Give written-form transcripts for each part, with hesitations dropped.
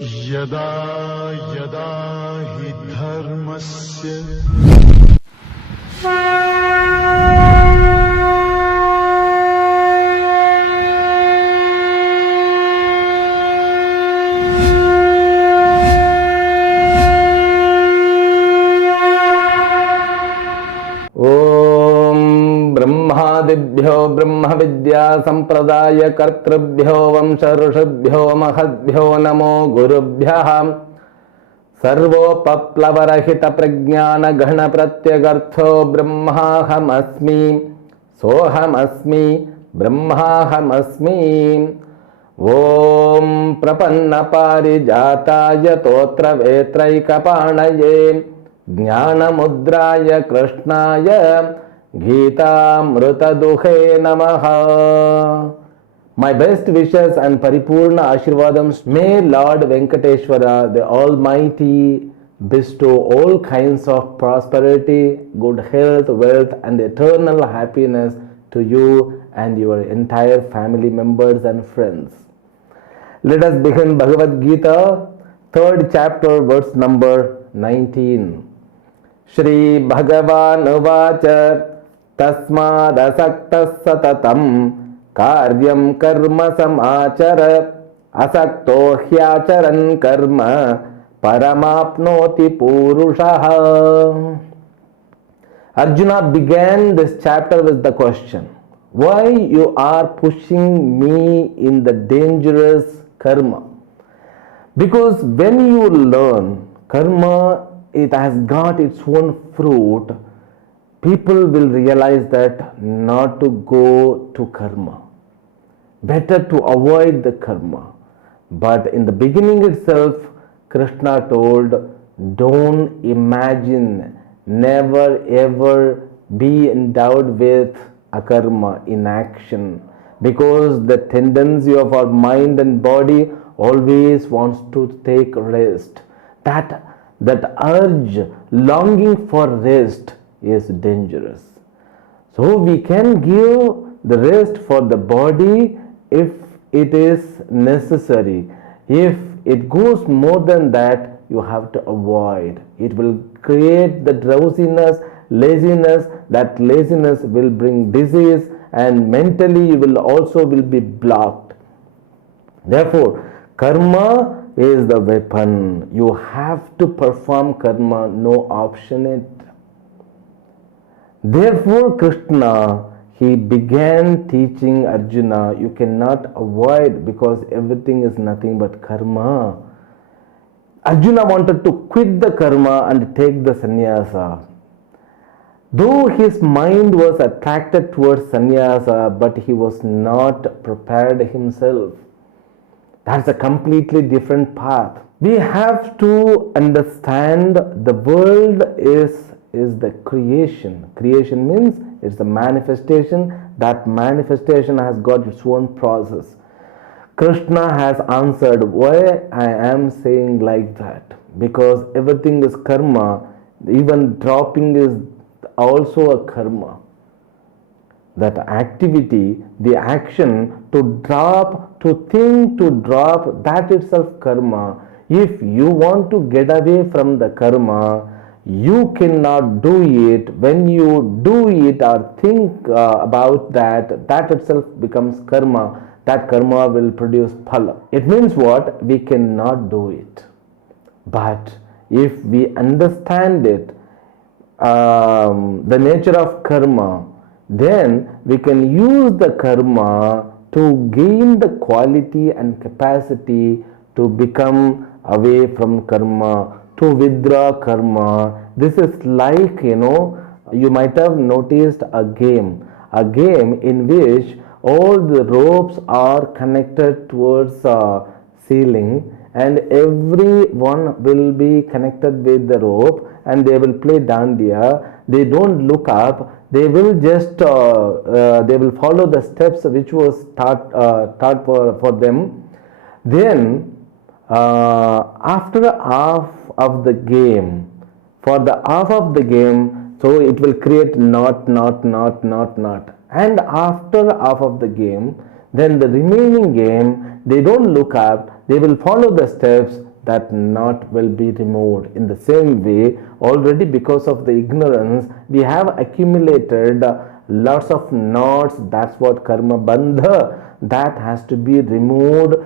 यदा यदा हि धर्मस्य ब्रह्मादिभ्यो ब्रह्म विद्या संप्रदाय कर्तृभ्यो वंश ऋषिभ्यो महद्भ्यो नमो गुरुभ्यः सर्वोपप्लवरहित प्रज्ञान गण प्रत्यगर्थो ब्रह्माहमस्मि सोहमस्मि ब्रह्माहमस्मि। ओम प्रपन्न पारिजाताय तोत्र वेत्रैकपाणये ज्ञानमुद्राय कृष्णाय गीतामृतदुहे नमः। My best wishes and Paripurna Ashirvadams, may Lord Venkateshwara, the Almighty, bestow all kinds of prosperity, good health, wealth, and eternal happiness to you and your entire family members and friends. Let us begin Bhagavad Gita, 3rd chapter, verse number 19. Shri Bhagavan Uvacha Tasmadasaktas Satatam Karyam Karma Samachara Asakto Hyacharan Karma Paramapnoti Purushaha. Arjuna began this chapter with the question, why you are pushing me in the dangerous karma? Because when you learn karma, it has got its own fruit, people will realize that not to go to karma. Better to avoid the karma. But in the beginning itself, Krishna told, don't imagine, never ever be endowed with akarma, inaction. Because the tendency of our mind and body always wants to take rest. That urge, longing for rest is dangerous. So we can give the rest for the body if it is necessary. If it goes more than that, you have to avoid. It will create the drowsiness, laziness. That laziness will bring disease, and mentally you will also be blocked. Therefore, karma is the weapon. You have to perform karma, no option it. Therefore, Krishna, he began teaching Arjuna, you cannot avoid, because everything is nothing but karma. Arjuna wanted to quit the karma and take the sannyasa. Though his mind was attracted towards sannyasa, but he was not prepared himself. That's a completely different path. We have to understand the world is the creation. Creation means it's the manifestation. That manifestation has got its own process. Krishna has answered why I am saying like that. Because everything is karma. Even dropping is also a karma. That activity, the action to drop, to think, to drop, that itself karma. If you want to get away from the karma, you cannot do it. When you do it or think about that, that itself becomes karma. That karma will produce phala. It means what? We cannot do it. But if we understand it, the nature of karma, then we can use the karma to gain the quality and capacity to become away from karma, to withdraw karma. This is like, you might have noticed a game in which all the ropes are connected towards ceiling, and everyone will be connected with the rope, and they will play dandiya. They don't look up. They will just they will follow the steps which was taught for them. Then after half of the game, for the half of the game, so it will create knot. And after half of the game, then the remaining game, they don't look up, they will follow the steps, that knot will be removed. In the same way, already because of the ignorance, we have accumulated lots of knots. That's what karma bandha, that has to be removed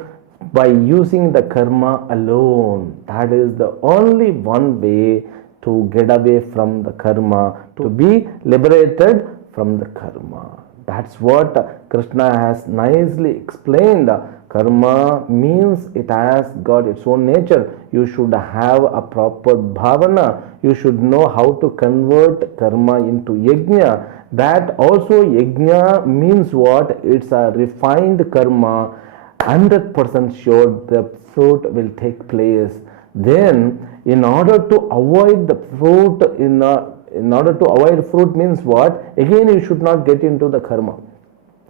by using the karma alone. That is the only one way to get away from the karma, to be liberated from the karma. That's what Krishna has nicely explained. Karma means it has got its own nature. You should have a proper bhavana. You should know how to convert karma into yajna. That also yajna means what? It's a refined karma. 100% sure the fruit will take place. Then, in order to avoid the fruit, in order to avoid fruit means what? Again, you should not get into the karma.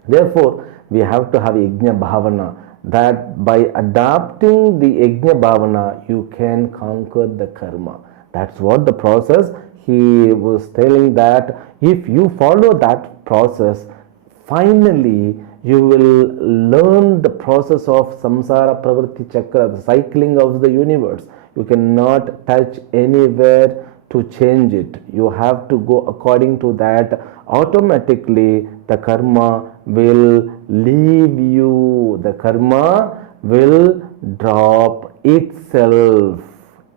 Therefore, we have to have yajna bhavana, that by adopting the yajna bhavana, you can conquer the karma. That's what the process. He was telling that if you follow that process, finally you will learn the process of samsara pravritti chakra, the cycling of the universe. You cannot touch anywhere to change it. You have to go according to that. Automatically the karma will leave you. The karma will drop itself.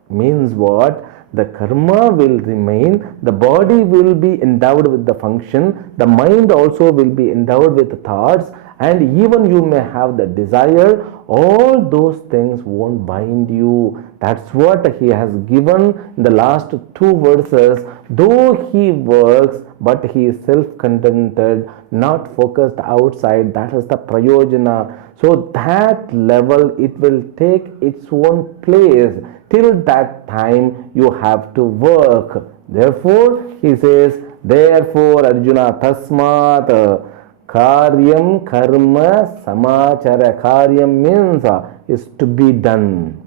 Means what? The karma will remain, the body will be endowed with the function, the mind also will be endowed with thoughts, and even you may have the desire. All those things won't bind you. That's what he has given in the last two verses. Though he works, but he is self-contented, not focused outside. That is the prayojana. So that level, it will take its own place. Till that time, you have to work. Therefore, he says, therefore, Arjuna, tasmat karyam karma samachara. Karyam means is to be done.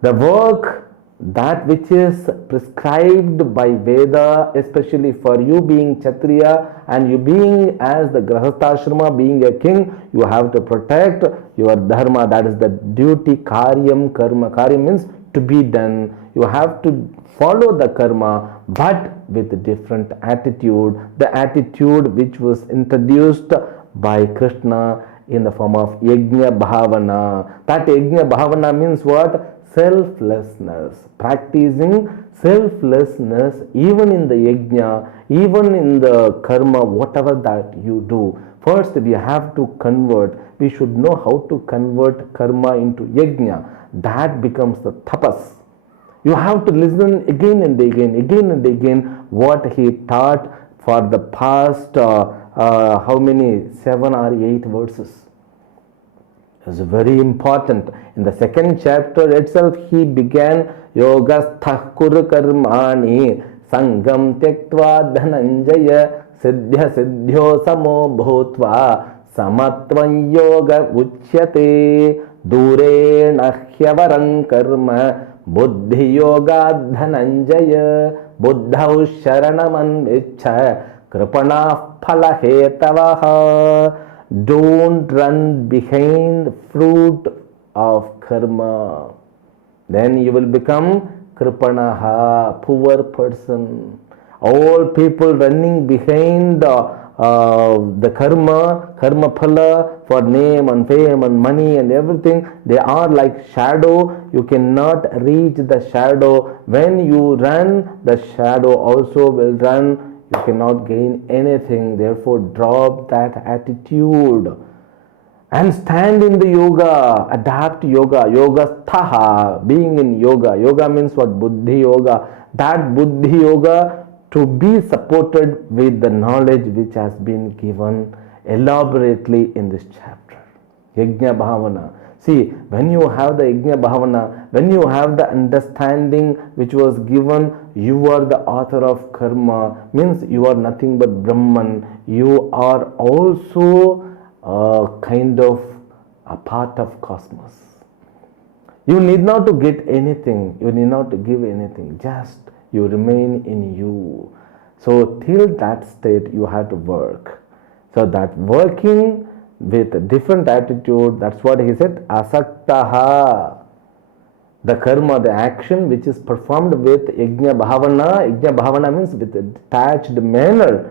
The work, that which is prescribed by Veda, especially for you being Kshatriya and you being as the Grahastha being a king, you have to protect your dharma. That is the duty. Karyam karma. Karyam means to be done. You have to follow the karma, but with a different attitude. The attitude which was introduced by Krishna in the form of yajna bhavana. That yajna bhavana means what? Selflessness. Practicing selflessness even in the yajna, even in the karma, whatever that you do. First, we have to convert. We should know how to convert karma into yajna. That becomes the tapas. You have to listen again and again what he taught for the past how many? 7 or 8 verses. It's very important. In the second chapter itself, he began yogasthah kuru karmani sangam tyaktva dhananjaya siddhya siddhyo samo bhutva samatvam yoga uchyate durena hyavarang karma buddhi yoga dhananjaya buddhau sharanam anvichha kripana phala hetavaha. Don't run behind the fruit of karma. Then you will become kripanaha, poor person. All people running behind the karma phala for name and fame and money and everything, they are like shadow. You cannot reach the shadow. When you run, the shadow also will run. You cannot gain anything. Therefore, drop that attitude and stand in the yoga. Adapt yoga. Yoga sthaha, being in yoga. Yoga means what? Buddhi yoga. That buddhi yoga to be supported with the knowledge which has been given elaborately in this chapter. Yajna bhavana. See, when you have the yajna bhavana, when you have the understanding which was given, you are the author of karma, means you are nothing but Brahman. You are also kind of a part of cosmos. You need not to get anything. You need not to give anything. Just you remain in you. So till that state, you have to work. So that working with a different attitude, that's what he said, asaktaha. The karma, the action which is performed with yajna bhavana means with a detached manner,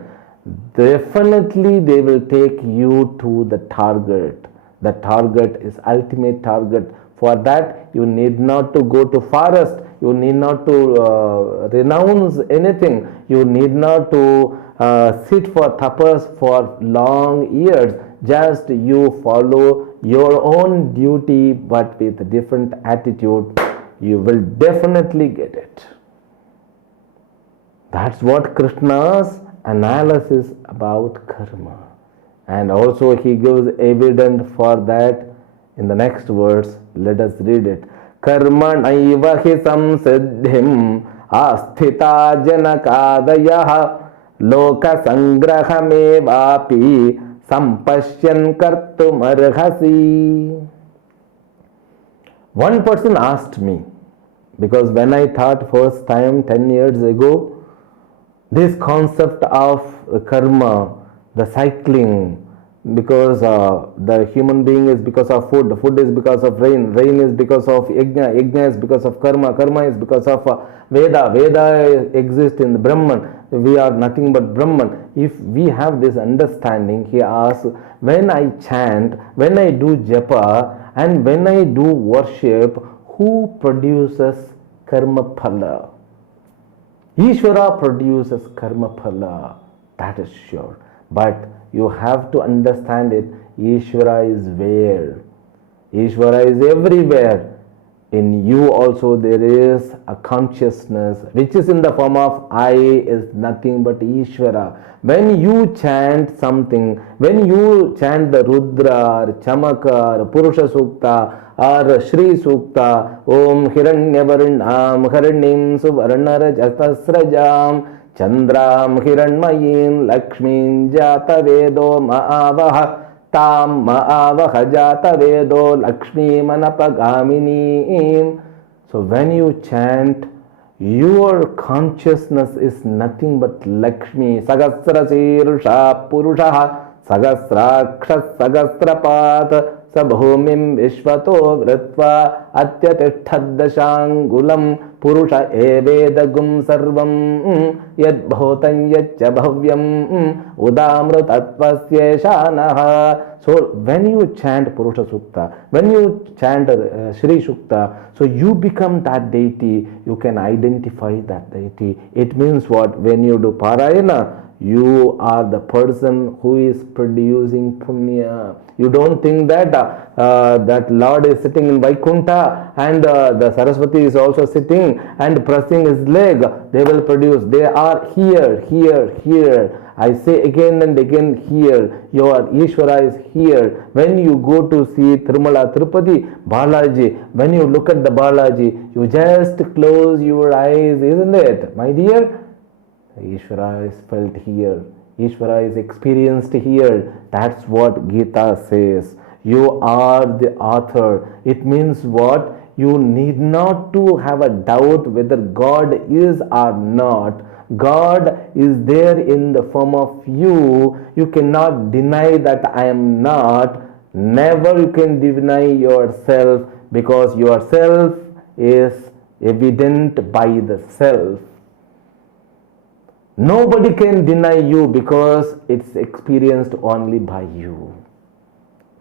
definitely they will take you to the target. The target is ultimate target. For that, you need not to go to forest, you need not to renounce anything, you need not to sit for tapas for long years. Just you follow your own duty, but with a different attitude, you will definitely get it. That's what Krishna's analysis about karma. And also he gives evidence for that in the next verse. Let us read it. Karma naiva hi samsiddhim asthita janakadayah loka sangrahamevapi sampashyan kartum arhasi. One person asked me, because when I thought first time 10 years ago, this concept of karma, the cycling, because the human being is because of food, food is because of rain, rain is because of yajna, yajna is because of karma, karma is because of Veda, Veda exists in the Brahman, we are nothing but Brahman. If we have this understanding, he asks, when I chant, when I do japa, and when I do worship, who produces karma phala? Ishvara produces karma phala, that is sure. But you have to understand it. Ishvara is where? Ishvara is everywhere. In you also there is a consciousness which is in the form of I is nothing but Ishvara. When you chant something, when you chant the Rudra or Chamaka or Purusha Sukta or Shri Sukta, Om Hiranyavarnam Haranim Suvarnarajasrajam Chandram Hiranmayim Lakshmin Jata Vedo Maavaha Tam Maavaha Jata Vedo Lakshmi Manapagamini. So when you chant, your consciousness is nothing but Lakshmi. Sagasra Sirusha Purusha Sagasrakshas Sagasrapat Sabhumim Vishvato Vritva Atyatithadashangulam Purusha Evedagum Sarvam Yad Bhotan Yadcha Bhavyam Udamrutatvasya. So when you chant Purusha Sukta, when you chant Shri Sukta, so you become that deity, you can identify that deity. It means what? When you do Parayana, you are the person who is producing punya. You don't think that that Lord is sitting in Vaikuntha and the Saraswati is also sitting and pressing his leg. They will produce. They are here, here, here. I say again and again here. Your Ishvara is here. When you go to see Tirumala Tirupati, Balaji, when you look at the Balaji, you just close your eyes, isn't it, my dear? Ishvara is felt here. Ishvara is experienced here. That's what Gita says. You are the author. It means what? You need not to have a doubt whether God is or not. God is there in the form of you. You cannot deny that I am not. Never you can deny yourself, because yourself is evident by the self. Nobody can deny you because it's experienced only by you.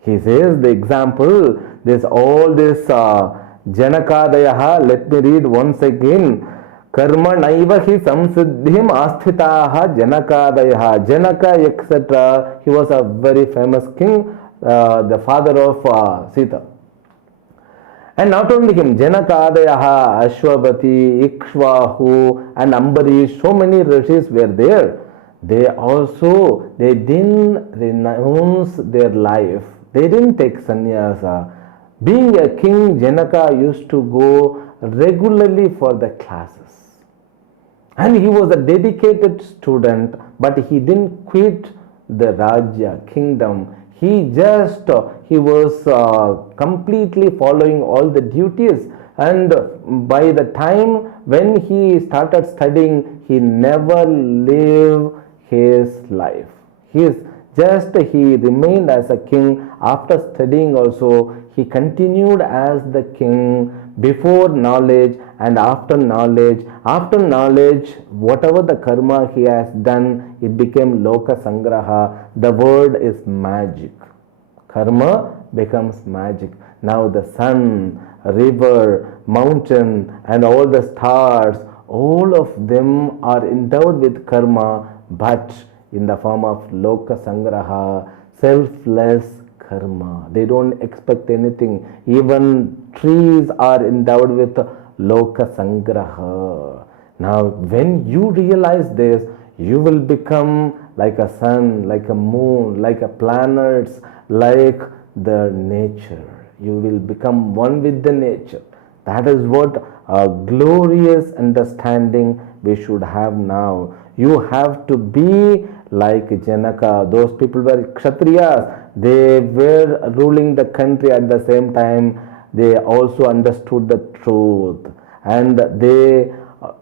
He says the example, there's all this Janakadayaha. Let me read once again. Karma naiva hi samsiddhim asthitaha Janakadayaha. Janaka etc. He was a very famous king, the father of Sita. And not only him, Janakadayaha, Ashwabati, Ikshvahu and Ambarish, so many rishis were there. They didn't renounce their life. They didn't take sannyasa. Being a king, Janaka used to go regularly for the classes. And he was a dedicated student, but he didn't quit the Rajya, kingdom. He was completely following all the duties, and by the time when he started studying, he never lived his life. He remained as a king. After studying also, he continued as the king, before knowledge and after knowledge. After knowledge, whatever the karma he has done, it became loka sangraha. The word is magic. Karma becomes magic. Now the sun, river, mountain, and all the stars, all of them are endowed with karma, but in the form of loka sangraha, selfless karma. They don't expect anything. Even trees are endowed with loka sangraha. Now, when you realize this, you will become like a sun, like a moon, like a planets, like the nature. You will become one with the nature. That is what a glorious understanding we should have now. You have to be like Janaka. Those people were Kshatriyas. They were ruling the country at the same time. They also understood the truth. And they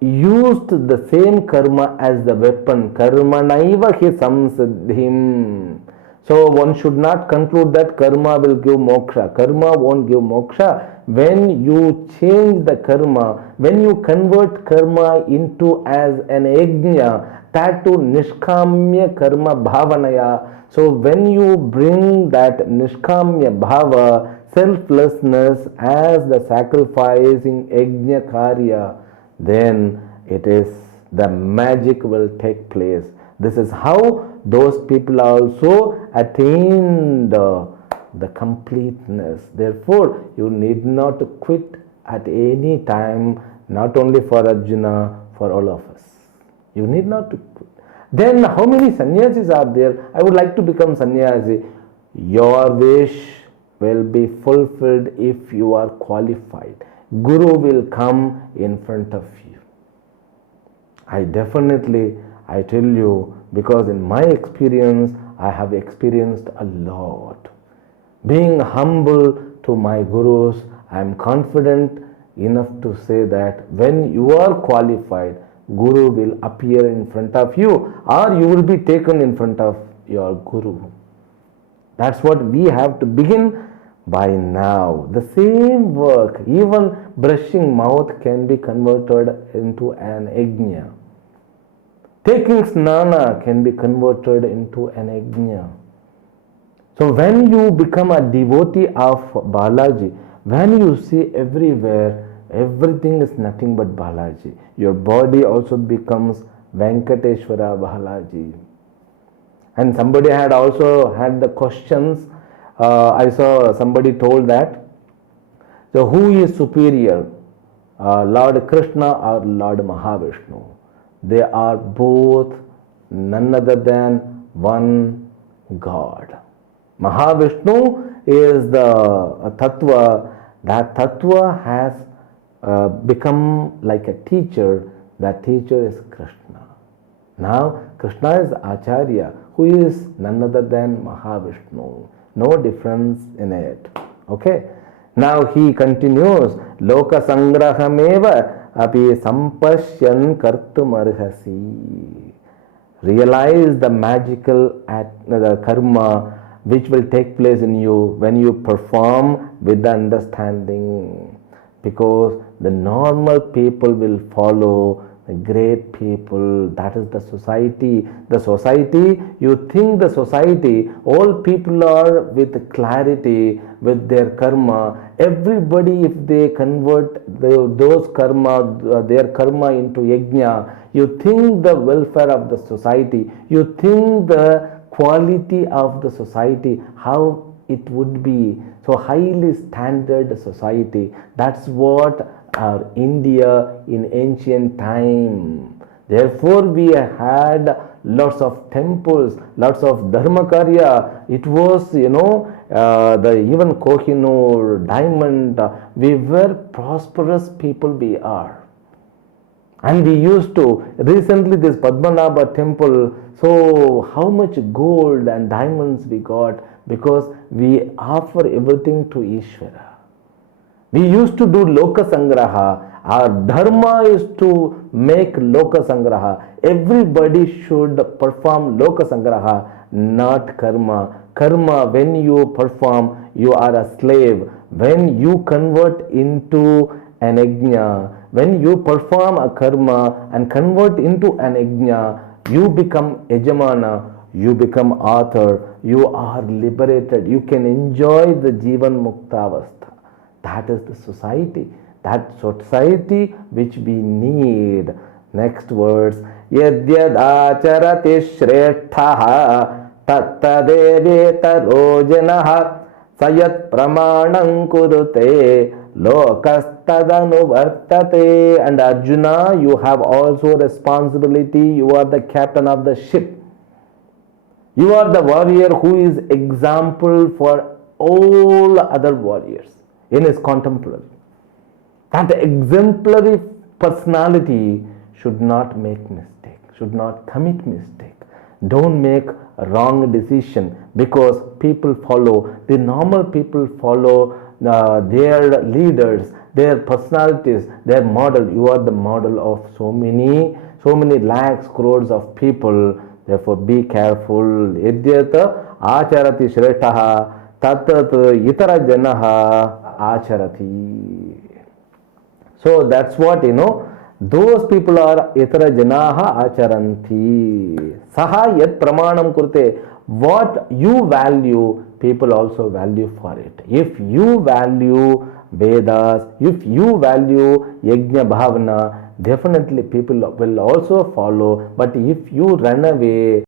used the same karma as the weapon. Karma naiva hi samsiddhim. So one should not conclude that karma will give moksha. Karma won't give moksha. When you change the karma, when you convert karma into as an yajna, that to nishkamya karma bhavanaya. So when you bring that nishkamya bhava, selflessness as the sacrificing yajna karya, then it is the magic will take place. This is how those people also attained the completeness. Therefore, you need not quit at any time, not only for Arjuna, for all of us. You need not to quit. Then how many sannyasis are there? I would like to become sannyasi. Your wish will be fulfilled if you are qualified. Guru will come in front of you. I tell you, because in my experience, I have experienced a lot. Being humble to my gurus, I am confident enough to say that when you are qualified, Guru will appear in front of you, or you will be taken in front of your Guru. That's what we have to begin by now. The same work, even brushing mouth, can be converted into an yajna. Taking snana can be converted into an yajna. So when you become a devotee of Balaji, when you see everywhere, everything is nothing but Balaji. Your body also becomes Venkateshwara Balaji. And somebody had also had the questions. I saw somebody told that. So who is superior, Lord Krishna or Lord Mahavishnu? They are both none other than one God. Mahavishnu is the tattva. That tattva has become like a teacher. That teacher is Krishna. Now Krishna is Acharya, who is none other than Mahavishnu. No difference in it. Okay. Now he continues, Loka sangrahameva api sampashyan kartum arhasi. Realize the magical the karma which will take place in you when you perform with the understanding. Because the normal people will follow the great people. That is the society. The society, you think the society, all people are with clarity with their karma. Everybody, if they convert those karma, their karma into yajna, you think the welfare of the society, you think the quality of the society, how it would be. So highly standard society. That's what our India in ancient time. Therefore we had lots of temples, lots of dharmakarya. It was, the even Kohinoor, diamond. We were prosperous people, we are. And we used to, recently this Padmanabha temple, so how much gold and diamonds we got, because we offer everything to Ishvara. We used to do Loka Sangraha. Our dharma is to make Loka Sangraha. Everybody should perform Loka Sangraha, not karma. Karma, when you perform, you are a slave. When you convert into an yajna. When you perform a karma and convert into an yajna, you become yajamana, you become author, you are liberated, you can enjoy the Jivan Muktavastha. That is the society. That society which we need. Next verse. Yadyad acharati shreshthaha tattadeveta janaha sayat pramanam kurute lokastadanu vartate. And Arjuna, you have also responsibility. You are the captain of the ship. You are the warrior who is example for all other warriors in his contemporary. That exemplary personality should not make mistake, should not commit mistake. Don't make a wrong decision, because people follow, the normal people follow their leaders, their personalities, their model. You are the model of so many lakhs, crores of people. Therefore, be careful. Yadyata acharati shreshthaha tatat itara janaha acharati. So that's what, those people are itara janaha acharanti. Saha yat pramanam kurte. What you value, people also value for it. If you value Vedas, if you value Yajna Bhavana, definitely people will also follow. But if you run away,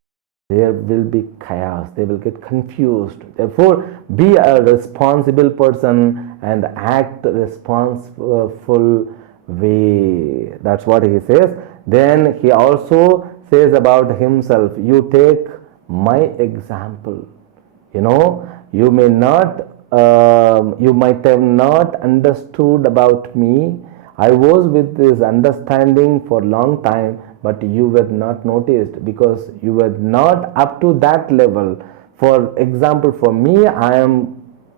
there will be chaos, they will get confused. Therefore, be a responsible person and act responsible way. That's what he says. Then he also says about himself, you take my example. You may not, you might have not understood about me. I was with this understanding for a long time, but you were not noticed because you were not up to that level. For example, for me, I am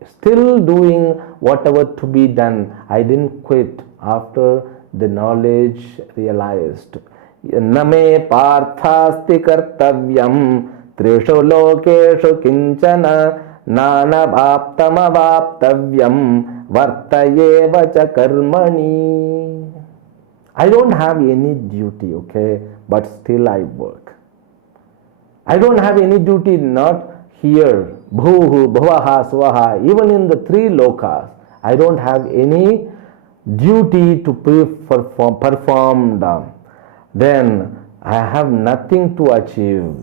still doing whatever to be done. I didn't quit after the knowledge realized. Name parthasti kartavyam trishu lokeshu kinchana nanabhaptamavaptavyam vartayeva cha karmani. I don't have any duty, okay, but still I work. I don't have any duty, not here, bhuhu, bhuvaha, swaha, even in the three lokas. I don't have any duty to performed. Then I have nothing to achieve,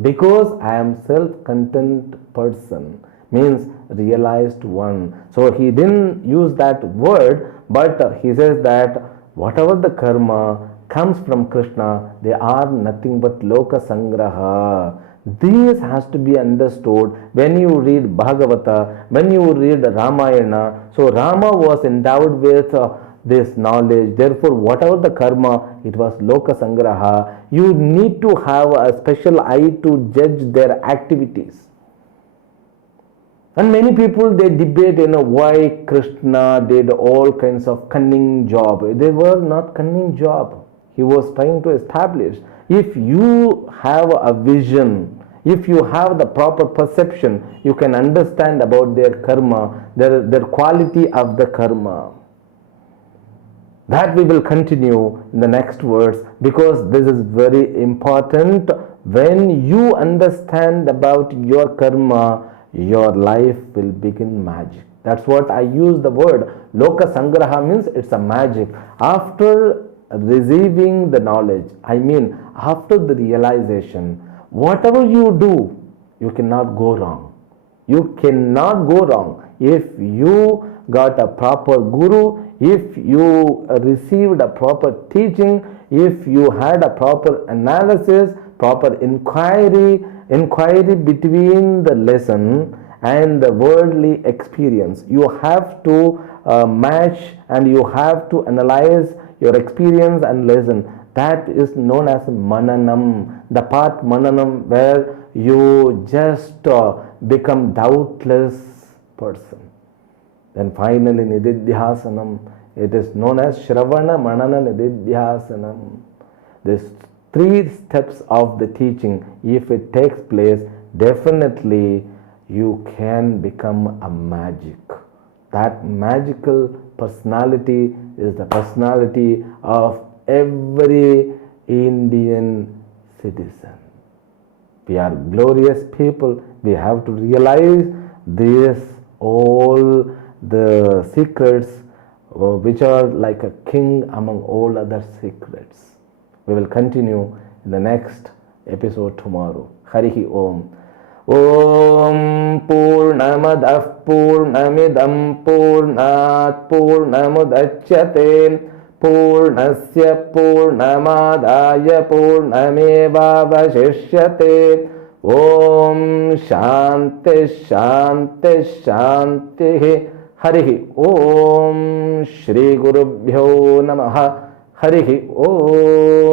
because I am self-content person, means realized one. So he didn't use that word, but he says that whatever the karma comes from Krishna, they are nothing but loka sangraha. This has to be understood when you read Bhagavata, when you read Ramayana. So Rama was endowed with this knowledge. Therefore, whatever the karma, it was loka sangraha. You need to have a special eye to judge their activities. And many people, they debate, why Krishna did all kinds of cunning job. They were not cunning job. He was trying to establish. If you have a vision, if you have the proper perception, you can understand about their karma, their quality of the karma. That we will continue in the next words, because this is very important. When you understand about your karma, your life will begin magic. That's what I use the word. Loka sangraha means it's a magic. After receiving the knowledge, after the realization, whatever you do, you cannot go wrong. You cannot go wrong. If you got a proper guru, if you received a proper teaching, if you had a proper analysis, proper inquiry between the lesson and the worldly experience, you have to match and you have to analyze your experience and lesson. That is known as mananam, the part mananam, where you just become doubtless person. Then finally nididhyasanam, it is known as shravana manana nididhyasanam. These three steps of the teaching, if it takes place, definitely you can become a magic. That magical personality is the personality of every Indian citizen. We are glorious people. We have to realize this, all the secrets which are like a king among all other secrets. We will continue in the next episode tomorrow. Harihi Om. Om Purnamadah Purnamidam Purnat Purnamudachyate Purnasya Purnamadaya Purnamevavashishyate. Om Shanti Shanti Shanti. Harihi Om. Shri Gurubhyo Namaha. Harihi Om.